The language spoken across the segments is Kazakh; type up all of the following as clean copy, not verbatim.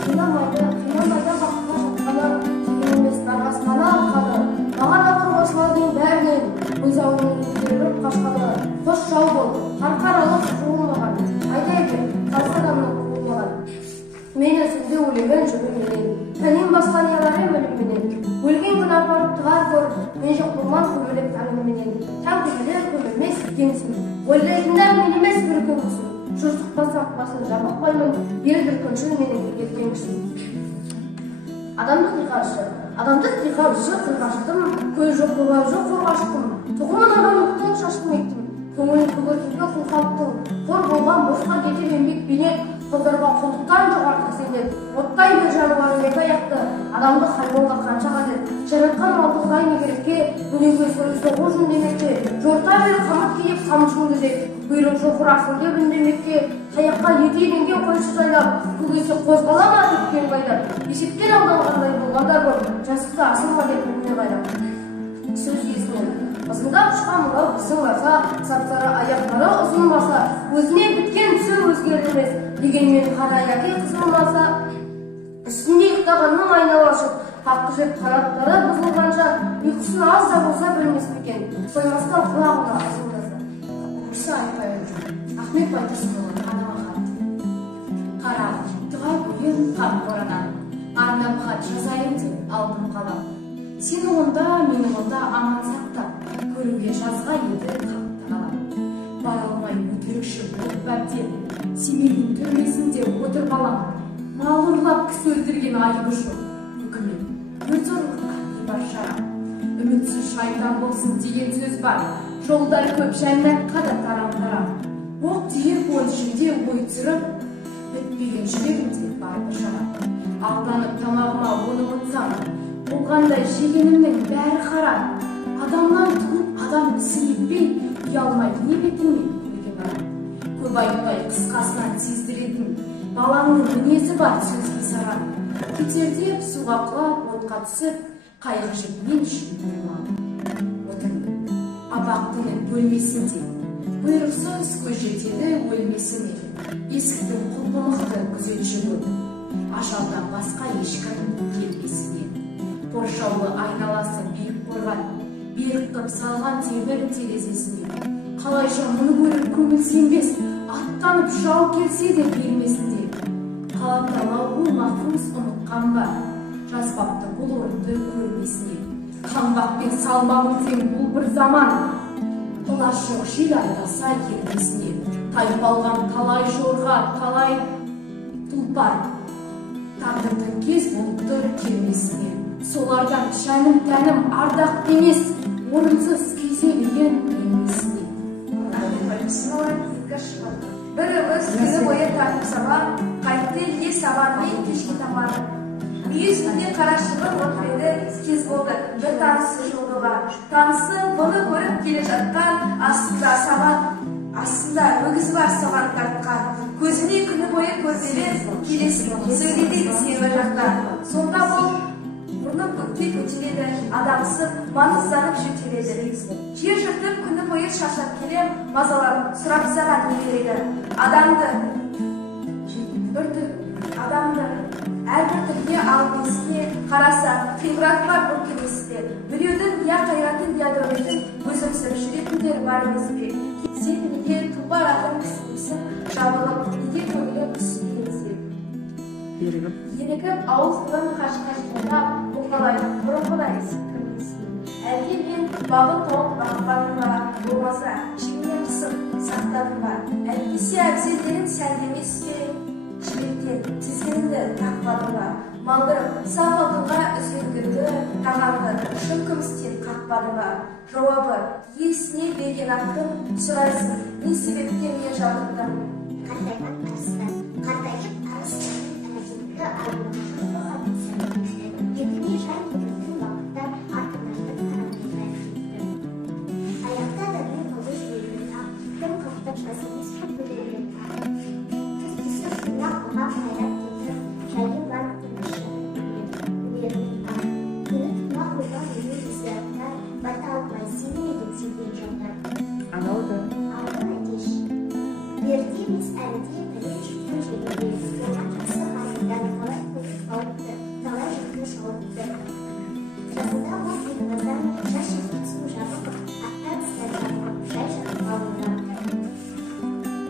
Қинамайда баққа жатқаны, тегін емес нарғасқаны алқаны, маған ауыр осылардың бәрінен өз ауылының көтеріліп қашқаны, қош жау бол, қарқаралық жуылмаған, айдай бер, қарсы адамның қуылмаған. Мен өзімде өлеген жүргенменен, тәнен басқан яларым өлімменен, өлген күн апарып тұғар көр, мен жоқ болман көбелек таңымменен, таң көбелер көбелмес екенсің, ойлайтындар мен емес бір көңілсің. Жұрттық басын жабық қоймын, ел дүркіншіл менің еркенішім. Адамдық диқаршы, қырғаштым, көз жоқ болар жоқ қорғаштым. Тұғымын адамдықтың шаштым еттім, көңілін көгертуге құлқалттың. Қор болған босқа кетер еңбек бейнет, қолдарға құлдықтан жоғарғы сенет. Оттай бір жануар екі аяқты, адамды хайуанға қанша қажет. Жаратқан малдықтай не керекке, өнеге соғу жөндемекке. Жорта бер қамыт киіп қамшын күзет, бұйрық жоқ ұрасынге бүндемекке. Таяққа етейленген қойшы жайлап, көкесі қозғалама тепкен байлап. Есептен алданғандай болғандар бұл, жасықты асылма деп күніне байлап. Сөз есінен ызыңдап ұшқан мынау біздің баса, сапсары аяқтары ұзынмаса, өзіне біткен түсі өзгерілмес. Дегенмен қара аяқи қысылмаса, үстінде ұйықтағанның айналашып, қаққы жеп қанаттары бұзылғанша, ұйқысын аз да болса білмес екен, қоймастан құлағына азылдаса. Осы айтпайын, Ахмет Байтұрсынұлы анама хат. Қара, тұға бойын қар қоранан, арнап хат жазайын деп алдым қалам. Сені онда, мені онда аман сақтап, көруге жазға еді қапты қалам. Бара алмай өтірікші болып бәптен, Семейдің түрмесінде отыр балам. Мал ұрлап кісі өлтірген айыбы жоқ. Үкімет, өз ұрлыққа не бар шара. Үмітсіз шайтан болсын деген сөз бар. Жолдар көп жәннатқа да тарам-тарам. Оқ тиер ой ішінде ой түсіріп, бітпеген жүрегімде бар бір жара. Алданып тамағыма оны ұмытсам, болғандай жегенімнің бәрі қара. Адамнан туып адам ісін етпей, ұялмай не бетіңмен көлге барам. Көп айтпай қысқасынан сездіретін, балаңның мінезі бар сөзге сарам. Кетерде суға құлап, отқа түсіп, қайғы жеп мен үшін болмам. Отырмын, абақтының бөлмесінде, бұйрықсыз көз жетеді өлмесіне. Есіктің құлпы мықты күзетші көп, ажалдан басқа ешкім келмесіне. Қоршаулы айналасы биік қорған, берік қып салған темір терезесіне. Қалайша мұны көріп көңіл сенбес, аттанып жау келсе де бермесінде. Қалапталау бұл мақфыз ұмытқан ба, жазбапты бұл орынды көрмесіне. Қаңбақ пен салмағын тең бұл бір заман, ұлаш жоқ жел айдаса ермесіне. Тайпалған талай жорға, талай тұлпар, тағдырдың кез болып тұр кермесіне. Солардан шәнім тәнім ардақ емес, орынсыз күйзелген емесіне. Бір өз күні бойы тартып сабар, қайтты ел сабармен кешке тамар. Үй үстінде қарашығын отыр еді, кез болды, бір танысы жолы бар. Танысы бұны көріп келе жатқан, астында өгізі бар сабан тартқан. Көзіне күні бойы көрмелі, келесін, сөйледегі сені жақтан. Сонда бұл бұрнын көкке көтереді, адамсып, маңызданып жөтеледі. Жер жыртып күні бойы шашап келем, мазалап, сұрап саған не керегі. Адамды әрбір түрге алып есіне қараса, қиғырат бар бұл кемесінде. Біреудің я қайратын, я дәулетін өзімсіп жүретіндер бар емес пе? Сен неге тұлпар атым кісімсің, жабылып, неге көңілім үстігенсің? Ерігіп ауызынан қаш-қашқанда бұрынғылай кірмесін. Әлде мен бағын тауып бақпадым ба, болмаса жеңнен қысып сақтадым ба? Әйтпесе әбзелдерін сәлдемес пе? Жібектен тізгенімді тақпадым ба? Малдырып сап алтынға үзгірді тағамды шын күмістен қақпадым ба? Жауабы иесіне берген аттың сұрайсың, не себептен мен жабыттым? Қартайған арыстан, қартайып арыстанның әмәзетті армағын Бетіне жан көретін уақытта артымызды тарамайдай кетті. Аяқта да мен ұлы жүйелі тақ, кім қақтап жасымыз көп бөлелі тақ. Түс-түсі сынақ ұған қайрат кетір, жайы бар күніші өлерін тақ. Күні тұма қойған өне іздерттар, бата алмай сені едіп жүрген жандар. Алды Әтеш. Бердеміз әлде біле жүрген жерінде, оған жақсы яғни қалай көз сауыпты, талай жүзді шауыпты. Жасында бұл сыйлығыздан жас жеткізу жабық, аттан сіздер жабық, жай жатып алыңдар.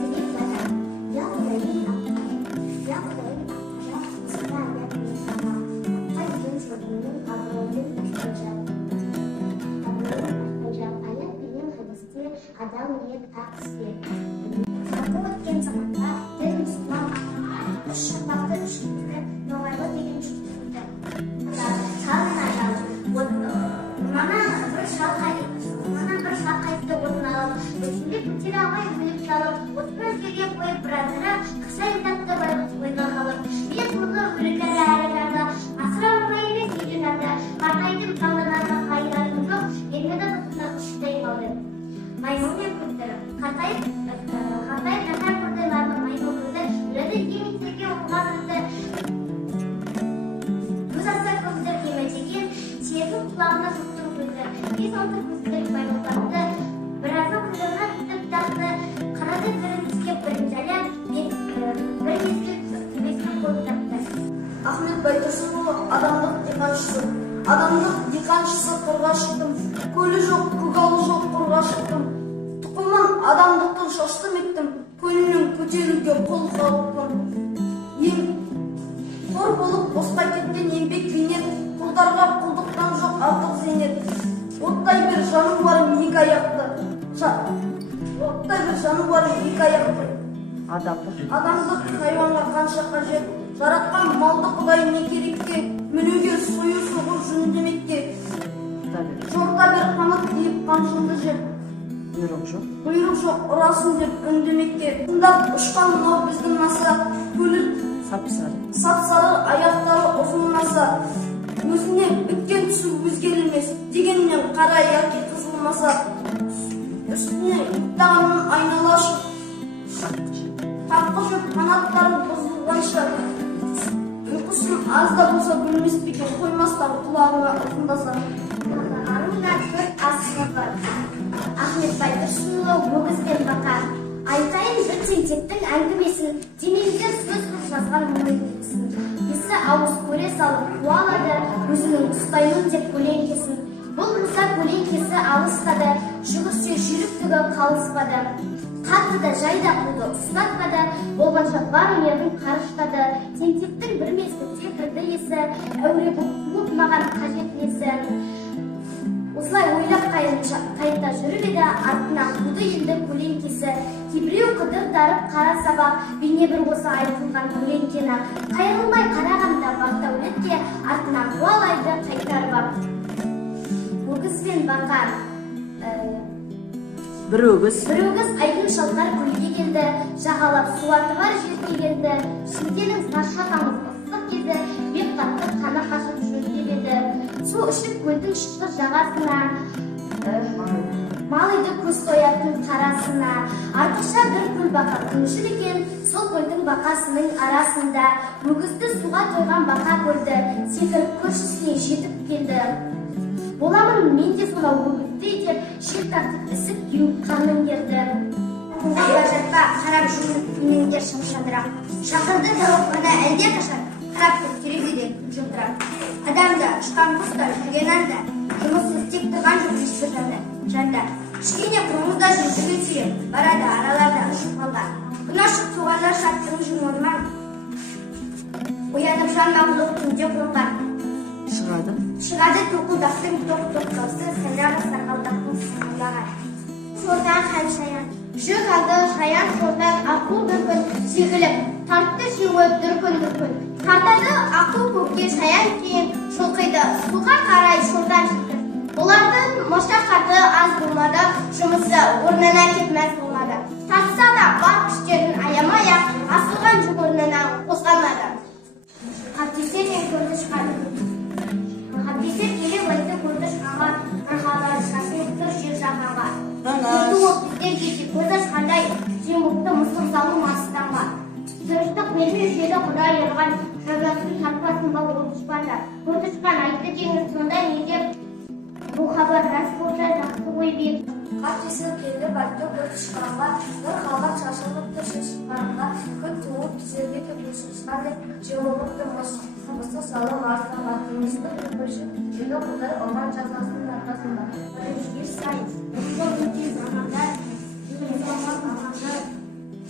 Тілек жатыр, я құдайым аққай, я құдайым аққажа, суда аят мен сама, қай деген жұртымның абыройын аққажа. Абыройын аққажа, аят пенен хадисте адам ниет ақ іспек. Саты өткен заманда дін мұсылман үш шапақты үшкілді, ноғайлы деген жұртымды. Салын ажал, мана бір шалқайыпты отын алып, өзінде көтере алмай бөліп салып, отын өзгеге қойып біразыра, қыса етатты байғыз ойға қалып. Мен мұны өлілері әрі жарды, асыра ұрмай емес еді жарды, қартайдым таңданарға қайырарым жоқ, енді де тұтына ұштай қалды. Маймылмен күттіріп, қартайып жатар құрдайларды маймыл күрді, өледі еместерге оқыған күрді. Көз аса көздер кеметеген, сезім құлағына жұқтың көзі. Бес алты көздер маймылданды, біразы құлағына күтіп тақты, қарады бірін тістеп бірін жайлап, бір мезгіл төбесіне қойып тапты. Ахмет Байтұрсынұлы адамдық диқаншысы. Адамдық диқаншысы қорға шықтым. Көлі жоқ, көгалы жоқ қорға шықтым. Тұқымын адамдықтың шаштым еттім. Көлінен көтерілге қол қалыппын. Қор болып босқа кеткен еңбек бейнет, құлдарға құлдықтан жоқ артық зейнет. Оттай бір жаным барым екі аяқты. Оттай бір жаным барым екі аяқты. Адамдық хайуанға қанша қажет, жаратқан малды құдай не керекке, мінуге сойы соғу жүндемекке. Жорта бір қанат дейіп қамшынды жеп, бұйрық жоқ ұрасын деп үндемекке. Тыңдап ұшқан мынау біздің наса, көлік сап-сары аяқтары ұзылмаса, өзіне біткен түсі өзгерілмес, дегеннен қара яки қызылмаса, үстіне ұттағанның айналашы, қаққы жүр қанаттары бұзылғанша, ұйқысын аз да болса бөлмес бекен, қоймастан құлағына ықындаса. Арында төрт асығы бар. Ахмет Байтұрсынұлы өгіз бен бақа. Айтайын бір тентектің әңгімесін, демелдер сөз қып жазған мұңайдың. Есі ауыз көре салып қуалады, өзінің ұстаймын деп көлеңкесін. Бұл мұса көлеңкесі алыстады, жүгірсе жүріп түгі қалыспады. Қатты да жайда қылды ұстатпады, болғанша бар өнерін қарыштады. Тентектің бір мезгілде кірді есі, әуре бұлт маған қажет несі. Осылай ойлап қайта жүріп еді, артынан қуды енді көлеңкесі. Кейбіреу қыдырдарып қара сабақ, бейне бір осы айтылған көлеңкені. Қайырылмай қарағанда бақтаулетке, артынан қуалайды қайтарып ап. Өгіз бен бақа. Бір өгіз айдын шалқар көлге келді, жағалап суаты бар жерге келді. Шілденің сарша тамыз ыстық кезі, бек қатты қаны қашып жөнделіп еді. Су ішіп көлдің шыққыр жағасына, мал еді көз тоятын қарасына. Артықша бір көл бақа күншіл екен, сол көлдің бақасының арасында. Өгізді суға тойған бақа көрді, секіріп көршісіне жетіп келді. Боламын мен де сонау өгізді деп, шел тартып ісіп кеуіп қанын керді. Құлға жатпа, қарап жүрмеңдер шамшандырақ. Шақырды тауықпана әлде қашан, қарап тұр терезеден жылтырап. Адамда, ұшқан құста, жүрген анда, жұмыс істеп тұрған жоқ ешбір жанда. Кішкене құрмызда жүрген сүйен, барады араларда ұшып қалған. Күн ашып туғандар шаттың жүн орман. Оянып жанбағылық түнде құрған. Шығады тоқылдақтың тоқ-тоқтаусы, сәлдағы сақалдақтың сақалдаған. Шордан хан шаян, жүк алды шаян шордан ақыл дүркін, сегіліп, тартты шеуіп дүркін. Тартады ақыл көкке шаян кейін, шолқиды суға қарай шордан шықты. Олардың машақаты аз болмады, жұмысы орнына кетмәс болмады. Тартса да бар күштерін аямай-ақ, асылған жүк орнына қозғалмады. Қаптесер мен көрді шығады. Қаптесер келе ойды көрді шығаға, қырғалары шашылып тұр жер жағаға. Көрді ол біздер кете көз ашқандай, жемұқты мысық салу масыданға. Дұрыстық бермей жеді құдай ерған, жазасын тартпасын ба ол дұшпанда. Көрді шыққан айтты теңіз сонда неге бұл хабар рас болса жақсы ой бер. Kaç yıl keldi balta bir çıkarlar, bir kallar çarşılıp dışı çıkarlar, kıt tuğup düzelgete buluşmuşlarla cevabıp da masası sağlam aslında baktığımızda bir başı yedi kadar olan cazasının arkasında. Bir sayın, mutlu bittiği zamanlar, bir zamanlar,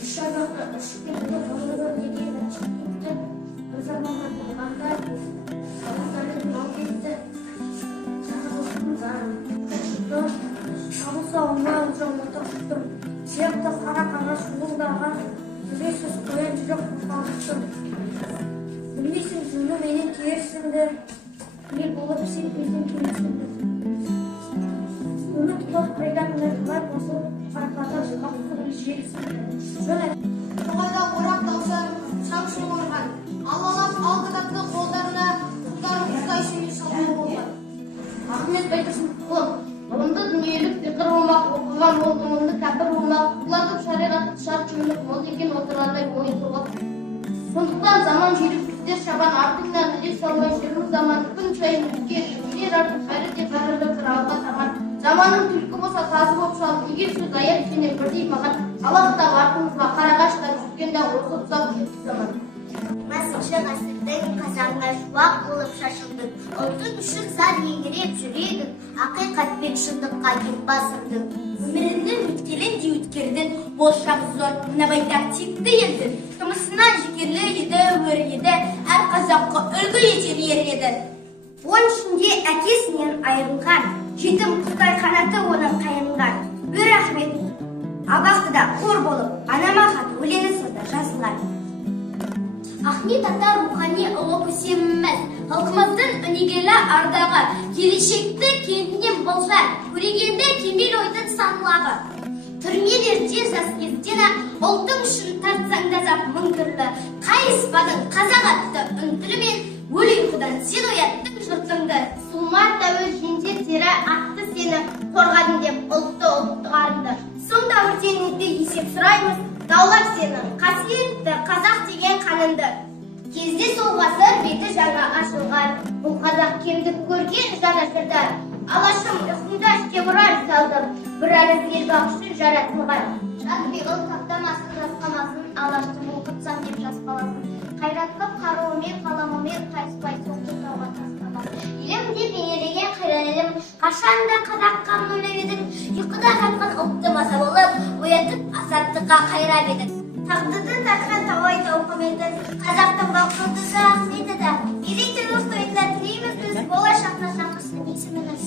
dışarıda ışıklarında fazla dediği de çıktı. O zamanlar olanlar, sabahların mağdurda, sana dostum zararlı. Kamu savunma hocamda tuttum. Siyahta kara şululdağa yüzesiz koyunculuk kurtarmıştım. Bilmişsin zülmü benim kiyersindir. Bir bulup sen bizim kiyersindir. Bunu tutak peygamberler var nasıl arkadaş hakkını jiyersindir. Şöyle. To'g'ayda o'rab topsam, shamshim urgan. Allalab algıdatlı kollarına tutarım uzayışını şalma bo'lgan. Ahmet Baytursunqul, bunda dunyolik fikr olmak, okugan olduğumunda kabir olmak, kulatıp şariatı şartçılık moldegen oturarday oyun turg'ab. So'nduktan zaman jirib bitdi, Şaban ardından nidis solmay shirin zaman kun çayın bitken, yer artık hayret deb qararlab turalga taman. Zamanın tulki bo'lsa tazi bo'lib shalib, egil so'z ayab seni birdey maqat, Allohdan ortimizga qarag'achlar tushganda o'rqib sal ketdi zaman. Masıcı asırdan kazanlar şuak olup şaşıldık. Olsun üçün zar yengirip jürüydük. Hakikat ben şındıkka git basırdık. Ömrünün bitkelin de ütkirdin. Bol şak zor, nabaytak tikti yedin. Kımısından jikirli yedi, ömür yedi. Her kazakka ölgü yeter yer yedi. Onun içinde әкесінен айырылған. Жетім құдай қанаты оның қайынған. Bir рахмет. Абақтыда қор болып, анама хат өлеңі сырда жазылған. Ahmet Ata ruhani ұлы көсеміміз, халқымыздың өнегелі ардағы, келешекті кеңінен болса, көрегенді кемел ойдың санлағы. Түрмелерде жас кездені ұлтың үшін тартсаңдазап мың түрлі, қайыспадың қазақ атты үнділімен, өл ұйқыдан сен ояттың жұртыңды. Сумар тәуір жеңде тері атты сені қорғадың деп ұлтты ұлттығарынды. Сонда өртеніңді есеп сұраймыз, даулап сенің қасиетті қазақ деген қанынды. Кезде сол ғасыр беті жаңа ашылған, бұл қазақ кемдік көрген жанашырдар. Алашым үстінде ішке бұрар салдым, бір арыз ел бағышын жаратылған. Жатпиғыл таптамасын, жасқамасын, алаштым оқытсам деп жасқаласын. Қайратлық қаруымен, қаламымен қайыспай соқты тауға тастамасын. Елім деп енелеген қайран қашанда қазаққа мүлі едің, ұйқыда жатқан ұлтты маса болып, оятып азаттыққа қайрап едің. Тағдырды тартқан тауай тауқыметін, қазақтың бақылдысы ақсайды да, кезектен ұз тойында тілейміз біз, болашақта шақырсын есіміңіз.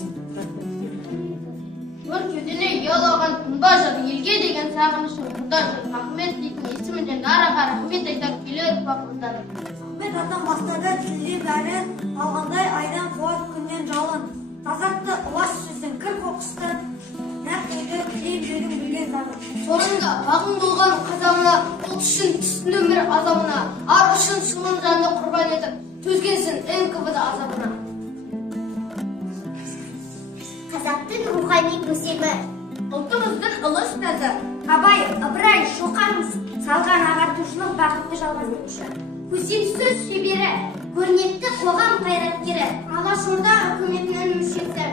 Өр кеудене ұялаған тұнба жыр, елге деген сағынышын құда жүр. Ахмет дейтін есімінен араға рахмет айтар келер бақылдан. Ahmet Atan бастады тілде бәрін, алғандай айдан қуат күннен жалын. Тазартты ұлас сөздің кір қоқысты, нәқ үйді клейм жегін білген заңын. Сонында бағың болған қазағына, ұлт үшін түстін өмір азабына, ар үшін шылын жанды құрбан етіп, төзгенсін НКВД азабына. Қазақтың рухани көсемі. Ұлтымыздың ұлы ұстазы, Абай, Ыбырай, Шоқан салған ағартушылық бақытты жалғастырушы. Көсем сөз шебері, көрнекті қоғам қайраткері, Алашорда үкіметінің мүшесі,